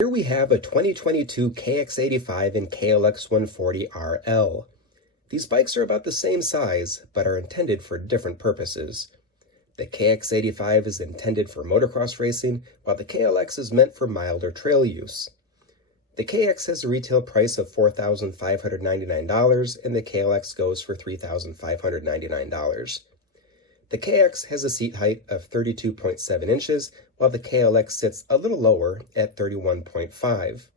Here we have a 2022 KX85 and KLX140RL. These bikes are about the same size, but are intended for different purposes. The KX85 is intended for motocross racing, while the KLX is meant for milder trail use. The KX has a retail price of $4,599, and the KLX goes for $3,599. The KX has a seat height of 32.7 inches, while the KLX sits a little lower at 31.5.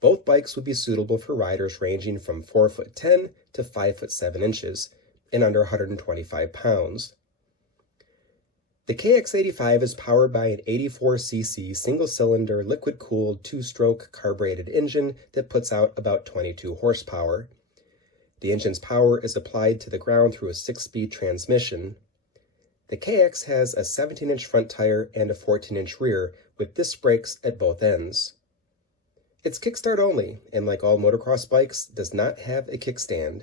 Both bikes would be suitable for riders ranging from 4'10" to 5'7" inches, and under 125 pounds. The KX85 is powered by an 84cc single-cylinder liquid-cooled two-stroke carbureted engine that puts out about 22 horsepower. The engine's power is applied to the ground through a 6-speed transmission. The KX has a 17-inch front tire and a 14-inch rear with disc brakes at both ends. It's kickstart only, and like all motocross bikes, does not have a kickstand.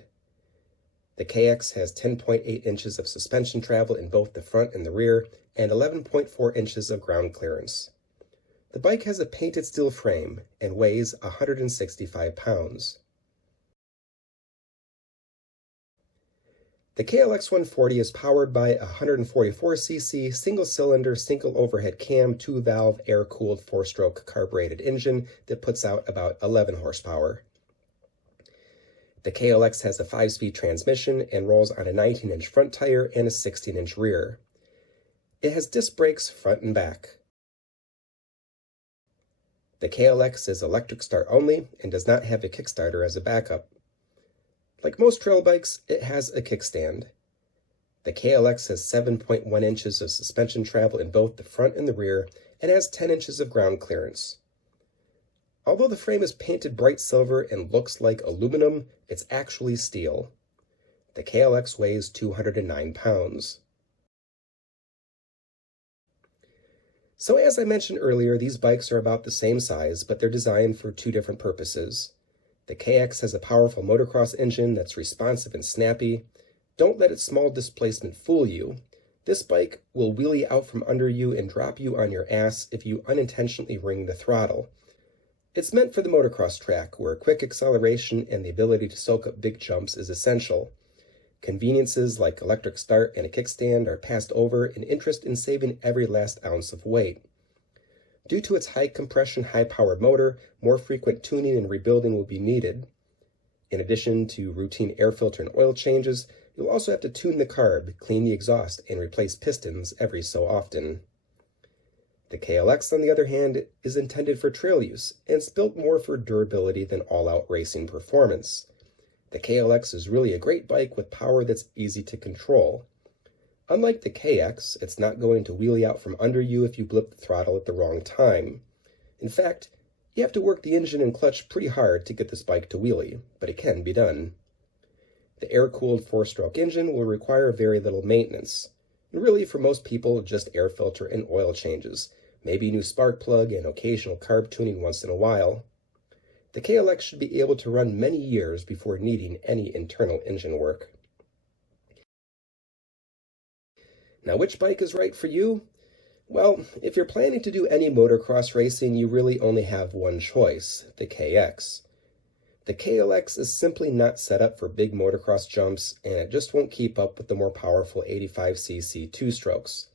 The KX has 10.8 inches of suspension travel in both the front and the rear, and 11.4 inches of ground clearance. The bike has a painted steel frame and weighs 165 pounds. The KLX140 is powered by a 144cc single-cylinder, single-overhead cam, 2-valve, air-cooled 4-stroke carbureted engine that puts out about 11 horsepower. The KLX has a 5-speed transmission and rolls on a 19-inch front tire and a 16-inch rear. It has disc brakes front and back. The KLX is electric start only and does not have a kickstarter as a backup. Like most trail bikes, it has a kickstand. The KLX has 7.1 inches of suspension travel in both the front and the rear and has 10 inches of ground clearance. Although the frame is painted bright silver and looks like aluminum, it's actually steel. The KLX weighs 209 pounds. So as I mentioned earlier, these bikes are about the same size, but they're designed for two different purposes. The KX has a powerful motocross engine that's responsive and snappy. Don't let its small displacement fool you. This bike will wheelie out from under you and drop you on your ass if you unintentionally wring the throttle. It's meant for the motocross track, where quick acceleration and the ability to soak up big jumps is essential. Conveniences like electric start and a kickstand are passed over in interest in saving every last ounce of weight. Due to its high compression, high-powered motor, more frequent tuning and rebuilding will be needed. In addition to routine air filter and oil changes, you'll also have to tune the carb, clean the exhaust, and replace pistons every so often. The KLX, on the other hand, is intended for trail use, and it's built more for durability than all-out racing performance. The KLX is really a great bike with power that's easy to control. Unlike the KX, it's not going to wheelie out from under you if you blip the throttle at the wrong time. In fact, you have to work the engine and clutch pretty hard to get this bike to wheelie, but it can be done. The air-cooled 4-stroke engine will require very little maintenance. And really, for most people, just air filter and oil changes, maybe a new spark plug and occasional carb tuning once in a while. The KLX should be able to run many years before needing any internal engine work. Now, which bike is right for you? Well, if you're planning to do any motocross racing, you really only have one choice, the KX. The KLX is simply not set up for big motocross jumps, and it just won't keep up with the more powerful 85cc two-strokes.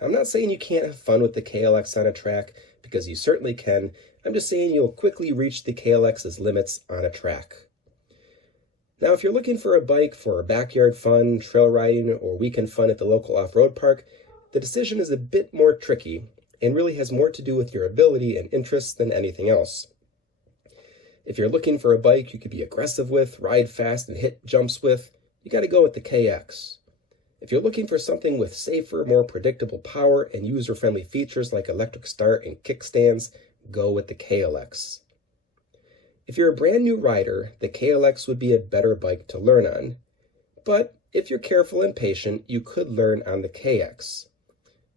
Now, I'm not saying you can't have fun with the KLX on a track, because you certainly can. I'm just saying you'll quickly reach the KLX's limits on a track. Now, if you're looking for a bike for backyard fun, trail riding, or weekend fun at the local off-road park, the decision is a bit more tricky and really has more to do with your ability and interests than anything else. If you're looking for a bike you could be aggressive with, ride fast, and hit jumps with, you gotta go with the KX. If you're looking for something with safer, more predictable power and user-friendly features like electric start and kickstands, go with the KLX. If you're a brand new rider, the KLX would be a better bike to learn on. But if you're careful and patient, you could learn on the KX.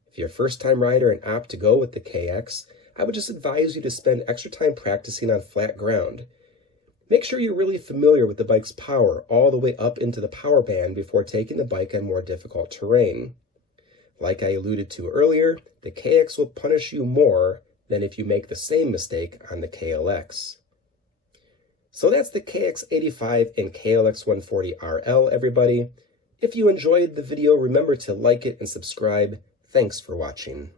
If you're a first-time rider and opt to go with the KX, I would just advise you to spend extra time practicing on flat ground. Make sure you're really familiar with the bike's power all the way up into the power band before taking the bike on more difficult terrain. Like I alluded to earlier, the KX will punish you more than if you make the same mistake on the KLX. So that's the KX85 and KLX140RL, everybody. If you enjoyed the video, remember to like it and subscribe. Thanks for watching.